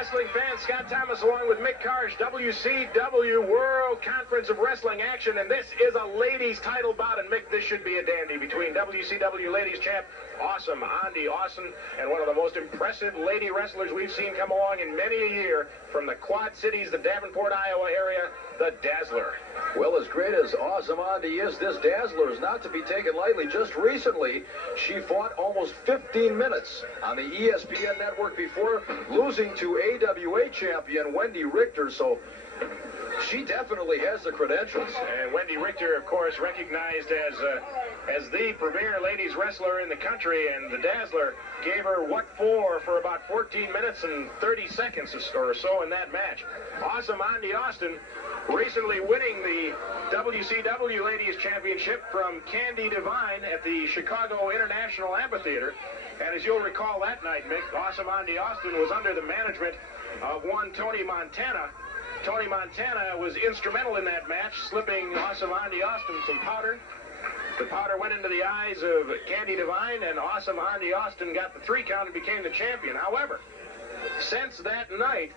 wrestling fans. Scott Thomas along with Mick Karsh, WCW World Conference of Wrestling action, and this is a ladies title bout, and Mick, this should be a dandy between WCW ladies champ Awesome Andy Austin and one of the most impressive lady wrestlers we've seen come along in many a year from the Quad Cities, the Davenport, Iowa area, the Dazzler. Well, as great as Awesome Andy is, this Dazzler is not to be taken lightly. Just recently, she fought almost 15 minutes on the ESPN network before losing to AWA champion Wendy Richter, so she definitely has the credentials. And Wendy Richter, of course, recognized as the premier ladies wrestler in the country, and the Dazzler gave her what for about 14 minutes and 30 seconds or so in that match. Awesome Andy Austin recently winning the WCW Ladies Championship from Candy Devine at the Chicago International Amphitheater. And as you'll recall that night, Mick, Awesome Andy Austin was under the management of one Tony Montana. Tony Montana was instrumental in that match, slipping Awesome Andy Austin some powder. The powder went into the eyes of Candy Devine, and Awesome Andy Austin got the 3 count and became the champion. However, since that night,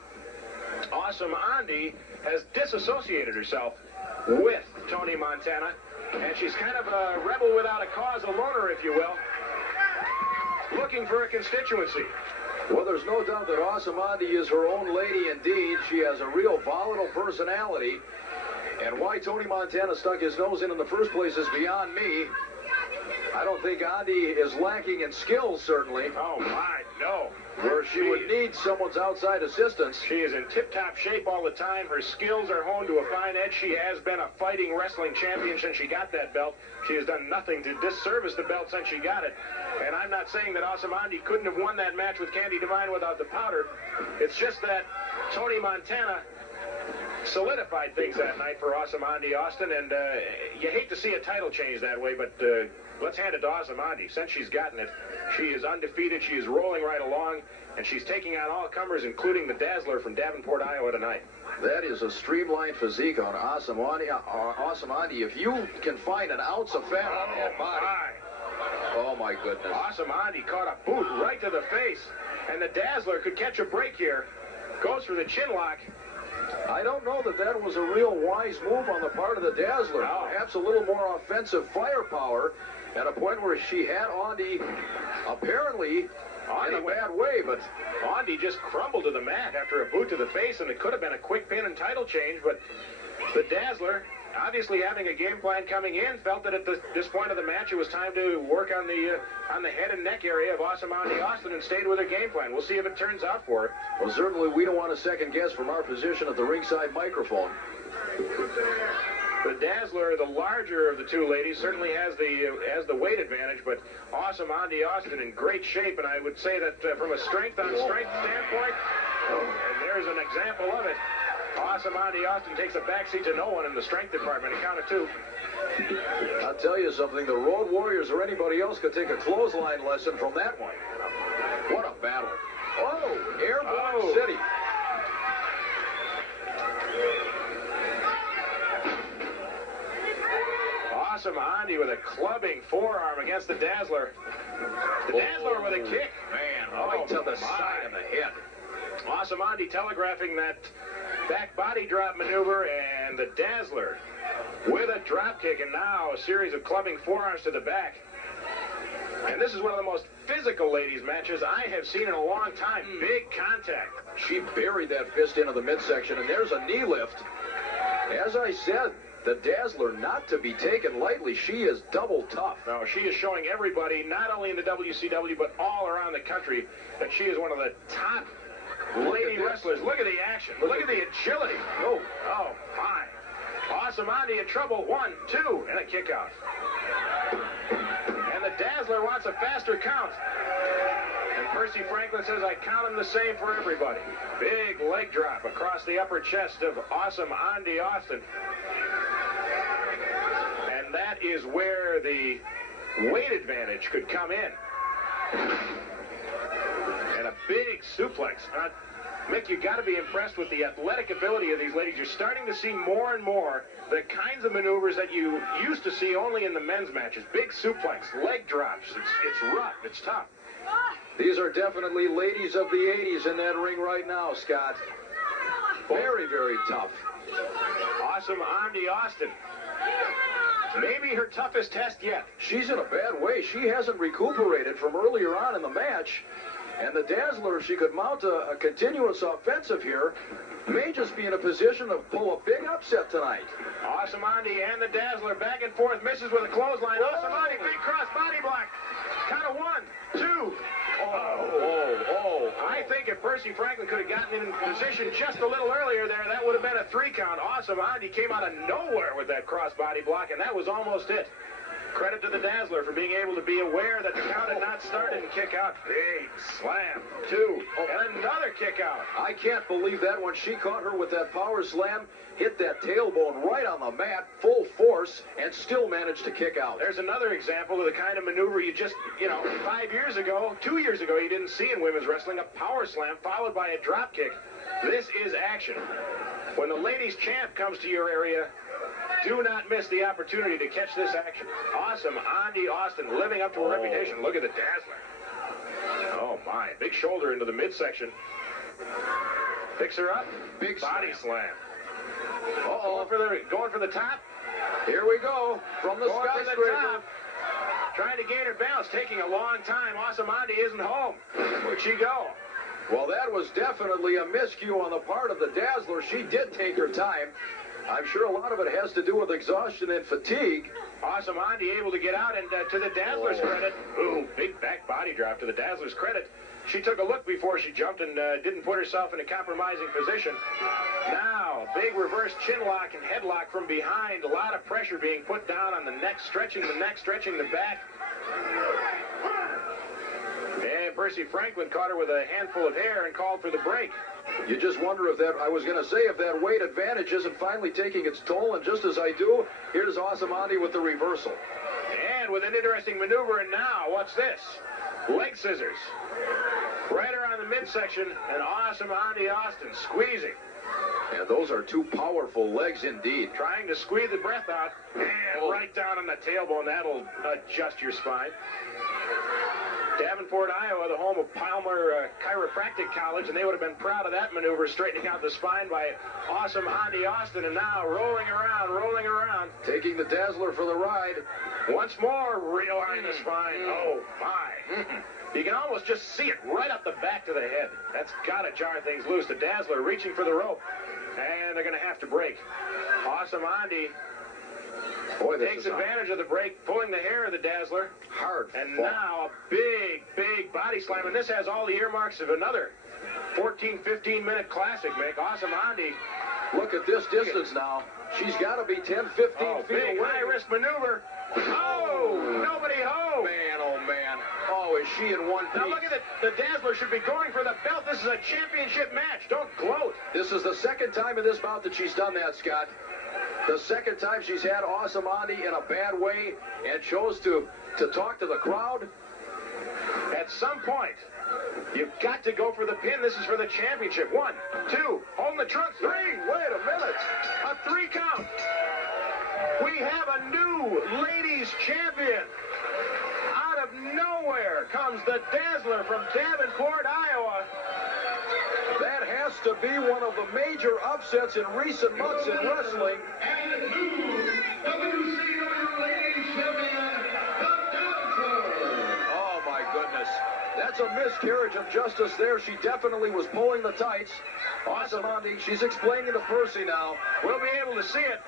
Awesome Andy has disassociated herself with Tony Montana, and she's kind of a rebel without a cause, a loner, if you will, looking for a constituency. Well, there's no doubt that Awesome Andy is her own lady indeed. She has a real volatile personality. And why Tony Montana stuck his nose in the first place is beyond me. I don't think Andy is lacking in skills, certainly. Oh, my, no. Where she would need someone's outside assistance. She is in tip-top shape all the time. Her skills are honed to a fine edge. She has been a fighting wrestling champion since she got that belt. She has done nothing to disservice the belt since she got it. And I'm not saying that Awesome Andy couldn't have won that match with Candy Devine without the powder. It's just that Tony Montana solidified things that night for Awesome Andy Austin, and you hate to see a title change that way, but let's hand it to Awesome Andy. Since she's gotten it, she is undefeated, she is rolling right along, and she's taking on all comers, including the Dazzler from Davenport, Iowa tonight. That is a streamlined physique on Awesome Andy. Awesome Andy, if you can find an ounce of fat on that body. Oh, my goodness. Awesome Andy caught a boot right to the face, and the Dazzler could catch a break here. Goes for the chin lock. I don't know that that was a real wise move on the part of the Dazzler. No. Perhaps a little more offensive firepower at a point where she had Andy apparently in a bad way, but Andy just crumbled to the mat after a boot to the face, and it could have been a quick pin and title change, but the Dazzler, obviously having a game plan coming in, felt that at this point of the match it was time to work on the head and neck area of Awesome Andy Austin and stayed with her game plan. We'll see if it turns out for her. Well, certainly we don't want to second guess from our position at the ringside microphone. The Dazzler, the larger of the two ladies, certainly has the weight advantage, but Awesome Andy Austin in great shape, and I would say that from a strength-on-strength standpoint, and there's an example of it. Awesome Andy Austin takes a backseat to no one in the strength department, a count of 2. I'll tell you something, the Road Warriors or anybody else could take a clothesline lesson from that one. What a battle. Oh, Airborne City. Awesome Andy with a clubbing forearm against the Dazzler. The Dazzler with a kick. Man, right to the side of the head. Awesome Andy telegraphing that back body drop maneuver, and the Dazzler with a drop kick, and now a series of clubbing forearms to the back. And this is one of the most physical ladies matches I have seen in a long time. Big contact. She buried that fist into the midsection, and there's a knee lift. As I said, the Dazzler not to be taken lightly. She is double tough. No, she is showing everybody, not only in the WCW, but all around the country, that she is one of the top lady wrestlers. Look at the action. Look at the agility. Oh, my. Awesome Andy in trouble. 1, 2, and a kick out. And the Dazzler wants a faster count. And Percy Franklin says, I count them the same for everybody. Big leg drop across the upper chest of Awesome Andy Austin. And that is where the weight advantage could come in. And a big suplex. Mick, you got to be impressed with the athletic ability of these ladies. You're starting to see more and more the kinds of maneuvers that you used to see only in the men's matches. Big suplex, leg drops. It's rough. It's tough. These are definitely ladies of the 80s in that ring right now, Scott. Very, very tough. Awesome Andy Austin. Maybe her toughest test yet. She's in a bad way. She hasn't recuperated from earlier on in the match. And the Dazzler, if she could mount a continuous offensive here, may just be in a position to pull a big upset tonight. Awesome Andy and the Dazzler back and forth. Misses with a clothesline. Awesome Andy, big cross body block. Count of 1, 2. I think if Percy Franklin could have gotten in position just a little earlier there, that would have been a 3 count. Awesome Andy came out of nowhere with that cross body block, and that was almost it. Credit to the Dazzler for being able to be aware that the count had not started and kick out. Big slam, 2, and another kick out. I can't believe that when she caught her with that power slam, hit that tailbone right on the mat, full force, and still managed to kick out. There's another example of the kind of maneuver you just, 5 years ago, 2 years ago, you didn't see in women's wrestling, a power slam followed by a drop kick. This is action. When the ladies champ comes to your area, do not miss the opportunity to catch this action. Awesome Andy Austin living up to her reputation. Look at the Dazzler. Oh my, big shoulder into the midsection. Picks her up. Big body slam. Uh-oh. Going for the top. Here we go from the skyscraper. Trying to gain her balance, taking a long time. Awesome Andy isn't home. Where'd she go? Well, that was definitely a miscue on the part of the Dazzler. She did take her time. I'm sure a lot of it has to do with exhaustion and fatigue. Awesome Andy able to get out, and to the Dazzler's credit, big back body drop to the Dazzler's credit. She took a look before she jumped and didn't put herself in a compromising position. Now, big reverse chin lock and headlock from behind. A lot of pressure being put down on the neck, stretching the back. And Percy Franklin caught her with a handful of hair and called for the break. You just wonder if that, I was going to say, if that weight advantage isn't finally taking its toll, and just as I do, here's Awesome Andy with the reversal. And with an interesting maneuver, and now, what's this? Leg scissors. Right around the midsection, and Awesome Andy Austin squeezing. And those are two powerful legs indeed. Trying to squeeze the breath out, and right down on the tailbone. That'll adjust your spine. Davenport, Iowa, the home of Palmer Chiropractic College, and they would have been proud of that maneuver, straightening out the spine by Awesome Andy Austin, and now rolling around. Taking the Dazzler for the ride. Once more, realigning the spine. Oh, my. You can almost just see it right up the back to the head. That's got to jar things loose. The Dazzler reaching for the rope, and they're going to have to break. Awesome Andy takes advantage of the break, pulling the hair of the Dazzler. Hard. And now a big body slam. And this has all the earmarks of another 14, 15-minute classic, Mick. Awesome Andy. Look at this distance now. She's got to be 10, 15 feet big away. high-risk maneuver. Oh, nobody home. Man, oh, man. Oh, is she in one piece? Now look at it. The Dazzler should be going for the belt. This is a championship match. Don't gloat. This is the second time in this bout that she's done that, Scott. The second time she's had Awesome Andy in a bad way and chose to talk to the crowd. At some point, you've got to go for the pin. This is for the championship. 1, 2, holding the trunk. 3, wait a minute. A 3 count. We have a new ladies champion. Out of nowhere comes the Dazzler from Davenport, Iowa. That has to be one of the major upsets in recent months in wrestling. And the new WCW Ladies Champion, the Dazzler. Oh, my goodness. That's a miscarriage of justice there. She definitely was pulling the tights. Awesome Andy, she's explaining to Percy now. We'll be able to see it